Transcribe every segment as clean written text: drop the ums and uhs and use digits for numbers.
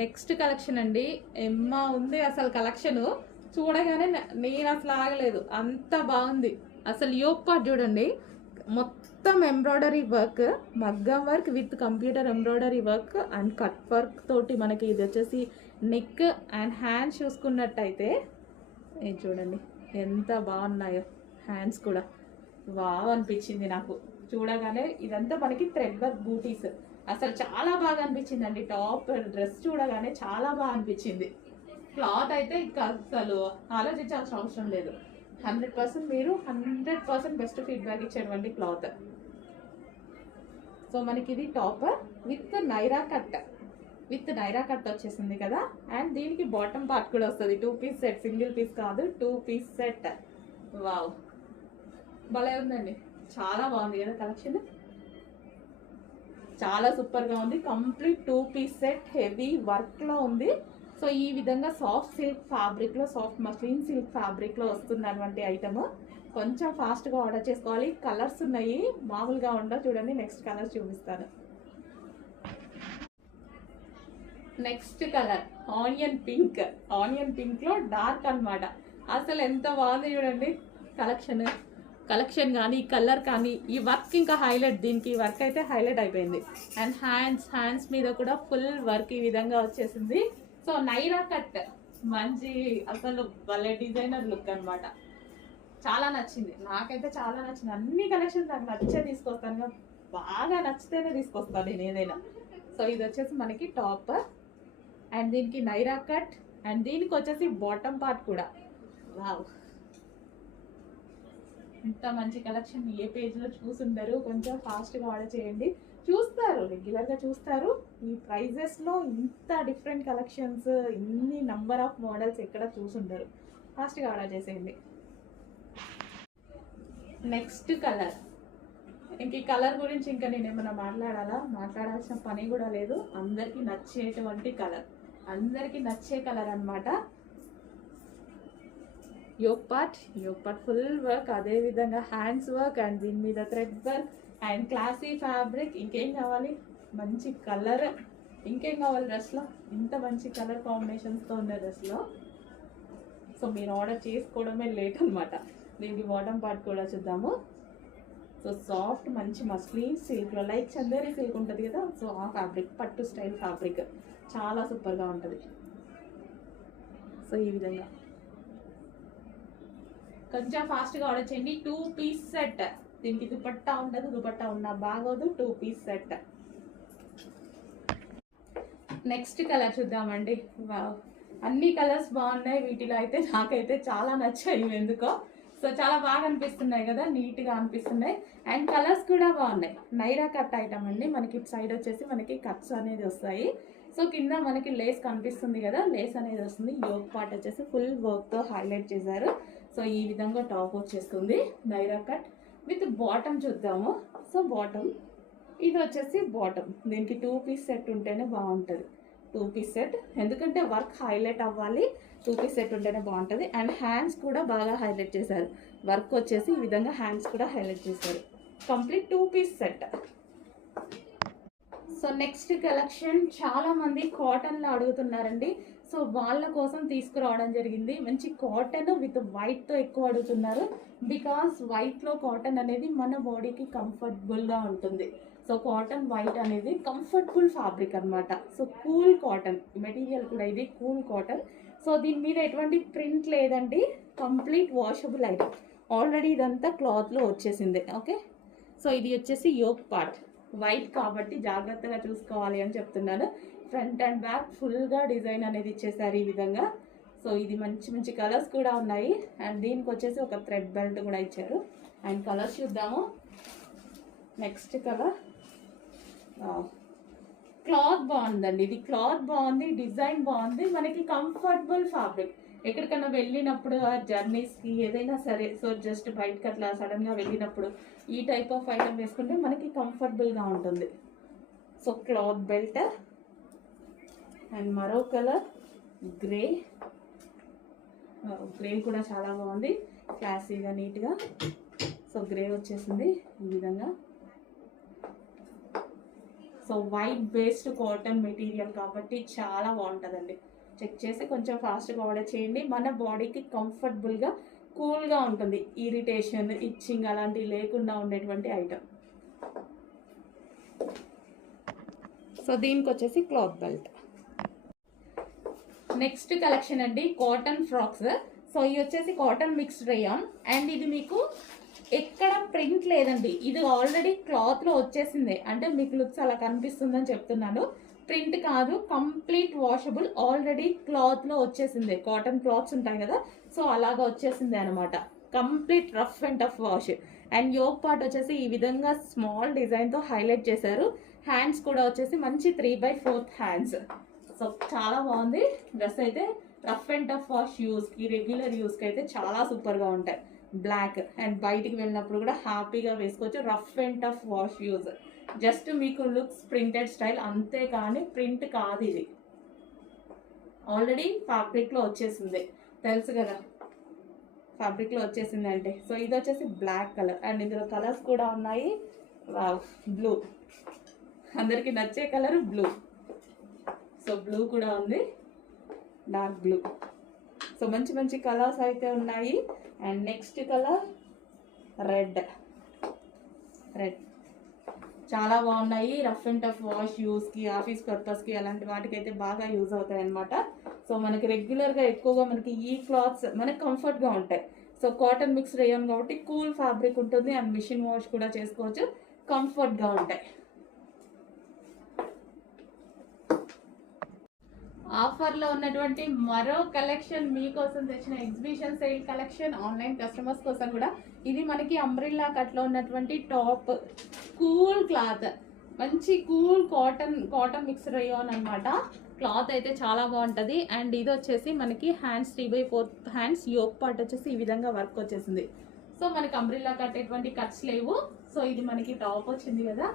Next collection అండి. ఎమ్మా ఉంది అసలు కలెక్షన్ చూడగానే నేను అసలు ఆగలేదు, అంత బాగుంది. అసలు యోక్ పార్ట్ చూడండి, మొత్తం ఎంబ్రాయిడరీ వర్క్, మగ్గం work with computer embroidery work and cut work తోటి మనకి ఇది వచ్చేసి నెక్ అండ్ హ్యాండ్స్ చూసుకున్నట్టయితే ఇది చూడండి ఎంత బాగున్నాయో. హ్యాండ్స్ కూడా వావ్ అనిపించింది నాకు చూడగానే. ఇదంతా మనకి థ్రెడ్ వర్క్ బూటీస్, అసలు చాలా బాగా అనిపించింది అండి. టాప్ డ్రెస్ చూడగానే చాలా బాగా అనిపించింది. క్లాత్ అయితే ఇంకా అసలు ఆలోచించాల్సిన అవసరం లేదు. 100% మీరు 100% బెస్ట్ ఫీడ్బ్యాక్ ఇచ్చేటువంటి క్లాత్. సో మనకి ఇది టాప్ విత్ నైరా కట్ వచ్చేసింది కదా. అండ్ దీనికి బాటమ్ పార్ట్ కూడా వస్తుంది. 2 పీస్ సెట్, సింగిల్ పీస్ కాదు, 2 పీస్ సెట్. వావ్ భలే ఉందండి, చాలా బాగుంది కదా కలెక్షన్. చాలా సూపర్గా ఉంది. కంప్లీట్ 2 పీస్ సెట్, హెవీ వర్క్లో ఉంది. సో ఈ విధంగా సాఫ్ట్ సిల్క్ ఫ్యాబ్రిక్లో, సాఫ్ట్ మస్లిన్ సిల్క్ ఫ్యాబ్రిక్లో వస్తున్నటువంటి ఐటమ్. కొంచెం ఫాస్ట్గా ఆర్డర్ చేసుకోవాలి. కలర్స్ ఉన్నాయి, మామూలుగా ఉండవు. చూడండి నెక్స్ట్ కలర్ చూపిస్తాను. నెక్స్ట్ కలర్ ఆనియన్ పింక్లో డార్క్ అనమాట. అసలు ఎంత బాగుంది చూడండి కలెక్షన్ కానీ కలర్ కానీ ఈ వర్క్ ఇంకా హైలైట్. దీనికి వర్క్ అయితే హైలైట్ అయిపోయింది. అండ్ హ్యాండ్స్ మీద కూడా ఫుల్ వర్క్ ఈ విధంగా వచ్చేసింది. సో నైరా కట్ మంచి అసలు భలే డిజైనర్ లుక్ అనమాట. చాలా నచ్చింది, నాకైతే చాలా నచ్చింది. అన్ని కలెక్షన్స్ నాకు నచ్చే తీసుకొస్తాను, బాగా నచ్చితేనే తీసుకొస్తాను నేను ఏదైనా. సో ఇది వచ్చేసి మనకి టాప్ అండ్ దీనికి నైరా కట్ అండ్ దీనికి వచ్చేసి బాటమ్ పార్ట్ కూడా. వావ్ ఇంత మంచి కలెక్షన్ ఏ పేజ్లో చూసుండరు. కొంచెం ఫాస్ట్గా ఆర్డర్ చేయండి. చూస్తారు, రెగ్యులర్గా చూస్తారు. ఈ ప్రైజెస్లో ఇంత డిఫరెంట్ కలెక్షన్స్, ఇన్ని నంబర్ ఆఫ్ మోడల్స్ ఎక్కడ చూసుండరు. ఫాస్ట్గా ఆర్డర్ చేసేయండి. Next colour. ఇంక ఈ కలర్ గురించి ఇంకా నేను ఏమైనా మాట్లాడాల్సిన పని కూడా లేదు. అందరికీ నచ్చేటువంటి కలర్, అందరికీ నచ్చే కలర్ అనమాట. యోక్ పార్ట్ ఫుల్ వర్క్, అదే విధంగా హ్యాండ్స్ వర్క్ అండ్ దీని మీద thread work and classy fabric. ఇంకేం కావాలి, మంచి కలర్, ఇంకేం కావాలి డ్రెస్లో. ఇంత మంచి కలర్ కాంబినేషన్స్తో ఉన్న డ్రెస్లో. సో మీరు ఆర్డర్ చేసుకోవడమే లేట్ అనమాట. దీనికి బాటమ్ పార్ట్ కూడా చూద్దాము. సో సాఫ్ట్ మంచి మస్లిన్ సిల్క్లో, లైక్ చందేరి సిల్క్ ఉంటుంది కదా, సో ఆ ఫ్యాబ్రిక్, పట్టు స్టైల్ ఫ్యాబ్రిక్ చాలా సూపర్గా ఉంటుంది. సో ఈ విధంగా కొంచెం ఫాస్ట్గా ఆర్డర్ చేయండి. 2 పీస్ సెట్. దీనికి దుపట్టా ఉండదు, దుపట్టా ఉన్నా బాగోదు. 2 పీస్ సెట్. నెక్స్ట్ కలర్ చూద్దామండి. వావ్ అన్ని కలర్స్ బాగున్నాయి. వీటిలో అయితే నాకైతే చాలా నచ్చాయి ఎందుకో. సో చాలా బాగా అనిపిస్తున్నాయి కదా, నీట్గా అనిపిస్తున్నాయి. అండ్ కలర్స్ కూడా బాగున్నాయి. నైరా కట్ ఐటమ్ అండి. మనకి ఇటు సైడ్ వచ్చేసి మనకి కట్స్ అనేది వస్తాయి. సో కింద మనకి లేస్ కనిపిస్తుంది కదా, లేస్ అనేది వస్తుంది. యోక్ పార్ట్ వచ్చేసి ఫుల్ వర్క్తో హైలైట్ చేశారు. సో ఈ విధంగా టాప్ వచ్చేస్తుంది నైరా కట్ విత్ బాటమ్ చూద్దాము. సో బాటమ్ ఇది వచ్చేసి బాటమ్. దీనికి 2 పీస్ సెట్ ఉంటేనే బాగుంటుంది. 2 పీస్ సెట్, ఎందుకంటే వర్క్ హైలైట్ అవ్వాలి. 2 పీస్ సెట్ ఉంటేనే బాగుంటుంది. అండ్ హ్యాండ్స్ కూడా బాగా హైలైట్ చేశారు. వర్క్ వచ్చేసి ఈ విధంగా హ్యాండ్స్ కూడా హైలైట్ చేశారు. Complete 2 piece set. So next collection చాలా మంది కాటన్లో అడుగుతున్నారండి. సో వాళ్ళ కోసం తీసుకురావడం జరిగింది. మంచి కాటన్ విత్ వైట్తో ఎక్కువ అడుగుతున్నారు. బికాస్ వైట్లో కాటన్ అనేది మన బాడీకి కంఫర్టబుల్గా ఉంటుంది. సో కాటన్ వైట్ అనేది కంఫర్టబుల్ ఫ్యాబ్రిక్ అనమాట. సో కూల్ కాటన్ మెటీరియల్ కూడా, ఇది కూల్ కాటన్. సో దీని మీద ఎటువంటి ప్రింట్ లేదండి, కంప్లీట్ వాషబుల్ ఐటమ్. ఆల్రెడీ ఇదంతా క్లాత్లో వచ్చేసింది. ఓకే, సో ఇది వచ్చేసి యోక్ పార్ట్. వైట్ కాబట్టి జాగ్రత్తగా చూసుకోవాలి అని చెప్తున్నాను. ఫ్రంట్ అండ్ బ్యాక్ ఫుల్గా డిజైన్ అనేది ఇచ్చేసారు ఈ విధంగా. సో ఇది మంచి మంచి కలర్స్ కూడా ఉన్నాయి. అండ్ దీనికి వచ్చేసి ఒక థ్రెడ్ బెల్ట్ కూడా ఇచ్చారు. అండ్ కలర్స్ చూద్దాము. Next colour. క్లాత్ బాగుందండి, ఇది క్లాత్ బాగుంది, డిజైన్ బాగుంది. మనకి కంఫర్టబుల్ ఫ్యాబ్రిక్. ఎక్కడికన్నా వెళ్ళినప్పుడు జర్నీస్కి ఏదైనా సరే, సో జస్ట్ బయటకి అట్లా సడన్గా వెళ్ళినప్పుడు ఈ టైప్ ఆఫ్ ఐటమ్ వేసుకుంటే మనకి కంఫర్టబుల్గా ఉంటుంది. సో క్లాత్ బెల్ట్ అండ్ మరో కలర్ గ్రే కూడా చాలా బాగుంది, క్లాసీగా నీట్గా. సో గ్రే వచ్చేసింది ఈ విధంగా. So white based cotton material కాబట్టి చాలా బాగుంటుందండి. చెక్ చేసి కొంచెం ఫాస్ట్గా ఆర్డర్ చేయండి. మన బాడీకి కంఫర్టబుల్గా కూల్గా ఉంటుంది, ఇరిటేషన్ ఇచ్చింగ్ అలాంటివి లేకుండా ఉండేటువంటి ఐటమ్. సో దీనికి వచ్చేసి క్లాత్ బెల్ట్. నెక్స్ట్ కలెక్షన్ అండి కాటన్ ఫ్రాక్స్. సో ఇవి వచ్చేసి కాటన్ మిక్స్డ్ రేయాన్ అండ్ ఇది మీకు ఎక్కడ ప్రింట్ లేదండి, ఇది ఆల్రెడీ క్లాత్లో వచ్చేసిందే, అంటే మీకు లుక్స్ అలా కనిపిస్తుందని చెప్తున్నాను. ప్రింట్ కాదు, కంప్లీట్ వాషబుల్, ఆల్రెడీ క్లాత్లో వచ్చేసిందే. కాటన్ క్లాత్స్ ఉంటాయి కదా, సో అలాగా వచ్చేసిందే అనమాట. Complete rough and tough wash. And yoke part వచ్చేసి ఈ విధంగా స్మాల్ డిజైన్తో హైలైట్ చేశారు. హ్యాండ్స్ కూడా వచ్చేసి మంచి 3/4 హ్యాండ్స్. సో చాలా బాగుంది డ్రెస్ అయితే. రఫ్ అండ్ టఫ్ వాష్ యూస్కి, రెగ్యులర్ యూస్కి అయితే చాలా సూపర్గా ఉంటాయి. బ్లాక్ అండ్ బయటికి వెళ్ళినప్పుడు కూడా హ్యాపీగా వేసుకోవచ్చు. Rough and tough wash use. Just మీకు లుక్స్ ప్రింటెడ్ స్టైల్ అంతే, కానీ ప్రింట్ కాదు ఇది, ఆల్రెడీ ఫ్యాబ్రిక్లో వచ్చేసింది, తెలుసు కదా ఫ్యాబ్రిక్లో వచ్చేసింది అంటే. సో ఇది వచ్చేసి బ్లాక్ కలర్ అండ్ ఇందులో కలర్స్ కూడా ఉన్నాయి. బ్లూ, అందరికీ నచ్చే కలర్ బ్లూ. సో బ్లూ కూడా ఉంది, డార్క్ బ్లూ. సో మంచి మంచి కలర్స్ అయితే ఉన్నాయి. And next colour red. చాలా బాగున్నాయి. రఫ్ అండ్ టఫ్ వాష్ యూస్కి, ఆఫీస్ పర్పస్కి అలాంటి వాటికి అయితే బాగా యూజ్ అవుతాయి అనమాట. సో మనకి రెగ్యులర్గా ఎక్కువగా మనకి ఈ క్లాత్స్ మనకి కంఫర్ట్గా ఉంటాయి. సో కాటన్ మిక్స్ రేయాన్ కాబట్టి కూల్ ఫ్యాబ్రిక్ ఉంటుంది అండ్ మిషన్ వాష్ కూడా చేసుకోవచ్చు, కంఫర్ట్గా ఉంటాయి. ఆఫర్లో ఉన్నటువంటి మరో కలెక్షన్ మీకోసం తెచ్చిన exhibition sale collection, online customers కోసం కూడా. ఇది మనకి అంబ్రిల్లా కట్లో ఉన్నటువంటి టాప్, కూల్ క్లాత్, మంచి కూల్ కాటన్ మిక్స్ రేయాన్ అనమాట. క్లాత్ అయితే చాలా బాగుంటుంది. అండ్ ఇది వచ్చేసి మనకి హ్యాండ్స్ 3/4 హ్యాండ్స్, యోక్ పార్ట్ వచ్చేసి ఈ విధంగా వర్క్ వచ్చేసింది. సో మనకి అంబ్రిల్లా కట్టేటువంటి కట్స్ లేవు. సో ఇది మనకి టాప్ వచ్చింది కదా.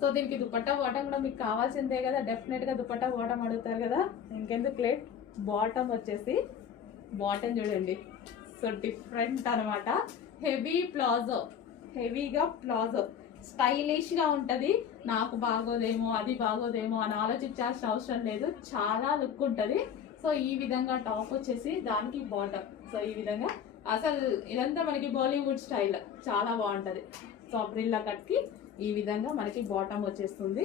సో దీనికి దుపట్టా బాటమ్ కూడా మీకు కావాల్సిందే కదా, డెఫినెట్గా దుపట్టా బాటమ్ అడుగుతారు కదా, ఇంకెందుకు లేట్. బాటమ్ వచ్చేసి బాటమ్ చూడండి, సో డిఫరెంట్ అనమాట. హెవీ ప్లాజో, హెవీగా ప్లాజో, స్టైలిష్గా ఉంటుంది. నాకు బాగోదేమో అది బాగోదేమో అని ఆలోచించాల్సిన అవసరం లేదు, చాలా లుక్ ఉంటుంది. సో ఈ విధంగా టాప్ వచ్చేసి దానికి బాటమ్. సో ఈ విధంగా అసలు ఇదంతా మనకి బాలీవుడ్ స్టైల్, చాలా బాగుంటుంది. సో అంబ్రిల్లా కట్కి ఈ విధంగా మనకి బాటమ్ వచ్చేస్తుంది.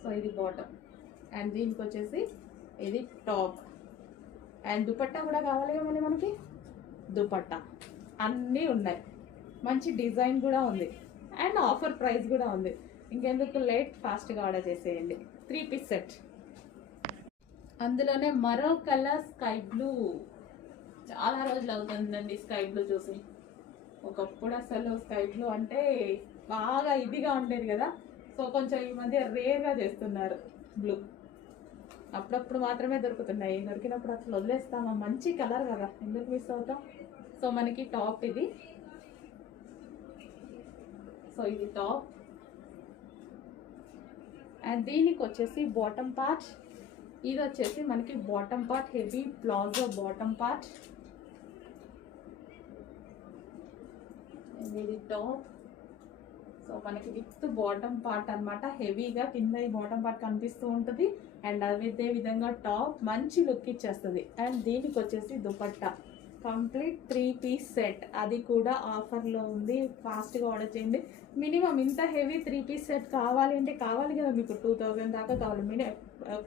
సో ఇది బాటమ్ అండ్ దీనికి వచ్చేసి ఇది టాప్. అండ్ దుపట్టా కూడా కావాలి మళ్ళీ మనకి, దుపట్టా అన్నీ ఉన్నాయి. మంచి డిజైన్ కూడా ఉంది అండ్ ఆఫర్ ప్రైస్ కూడా ఉంది. ఇంకెందుకు లేట్, ఫాస్ట్గా ఆర్డర్ చేసేయండి. 3 పీస్ సెట్. అందులోనే మరో కలర్ స్కై బ్లూ. చాలా రోజులు అవుతుందండి స్కై బ్లూ చూసి. ఒకప్పుడు అసలు స్కై బ్లూ అంటే బాగా ఇదిగా ఉండేది కదా. సో కొంచెం ఈ మధ్య రేర్గా చేస్తున్నారు బ్లూ. అప్పుడప్పుడు మాత్రమే దొరుకుతున్నాయి, దొరికినప్పుడు అసలు వదిలేస్తామా, మంచి కలర్ కదా, ఎందుకు మిస్ అవుతాం. సో మనకి టాప్ ఇది. సో ఇది టాప్ అండ్ దీనికి వచ్చేసి బాటమ్ పార్ట్. ఇది వచ్చేసి మనకి bottom part, heavy palazzo bottom part. ఇది టాప్. సో మనకి విత్ బాటమ్ పార్ట్ అనమాట, హెవీగా కింద ఈ బాటమ్ పార్ట్ కనిపిస్తూ ఉంటుంది. అండ్ అదే విధంగా టాప్ మంచి లుక్ ఇచ్చేస్తుంది. అండ్ దీనికి వచ్చేసి దుపట్టా, కంప్లీట్ 3 పీస్ సెట్, అది కూడా ఆఫర్లో ఉంది. ఫాస్ట్గా ఆర్డర్ చేయండి. మినిమం ఇంత హెవీ 3 పీస్ సెట్ కావాలి అంటే కావాలి కదా మీకు, 2000 దాకా కావాలి, మినిమం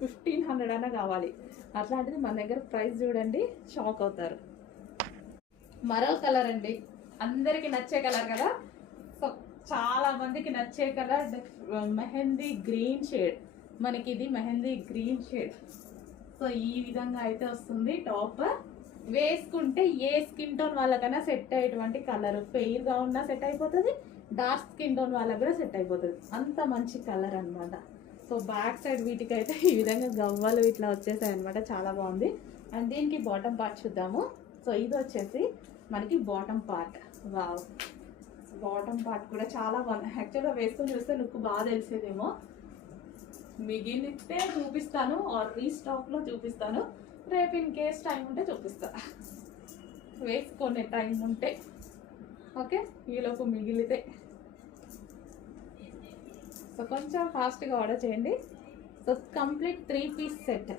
1500 అయినా కావాలి. అట్లాంటిది మన దగ్గర ప్రైస్ చూడండి, షాక్ అవుతారు. మరో కలర్ అండి, అందరికి నచ్చే కలర్ కదా. సో చాలా మందికి నచ్చే కలర్ మెహందీ గ్రీన్ షేడ్. మనకి ఇది మెహందీ గ్రీన్ షేడ్. సో ఈ విధంగా అయితే వస్తుంది టాప్. వేసుకుంటే ఏ స్కిన్ టోన్ వాళ్ళకైనా సెట్ అయ్యేటువంటి కలర్, ఫెయిర్గా ఉన్నా సెట్ అయిపోతుంది, డార్క్ స్కిన్ టోన్ వాళ్ళకి కూడా సెట్ అయిపోతుంది, అంత మంచి కలర్ అనమాట. సో బ్యాక్ సైడ్ వీటికి అయితే ఈ విధంగా గవ్వలు ఇట్లా వచ్చేసాయి అనమాట, చాలా బాగుంది. అండ్ దీనికి బాటమ్ పార్ట్ చూద్దాము. సో ఇది వచ్చేసి మనకి bottom part. Wow, bottom part కూడా చాలా బాగుంది. యాక్చువల్గా వేసుకొని చూస్తే లుక్ బాగా తెలిసేదేమో, మిగిలితే చూపిస్తాను ఆర్ రీస్టాక్లో చూపిస్తాను, రేపు ఇన్ కేస్ టైం ఉంటే చూపిస్తా, వేసుకునే టైం ఉంటే. ఓకే, ఈలోపు మిగిలితే సో కొంచెం ఫాస్ట్గా ఆర్డర్ చేయండి. So complete 3 piece set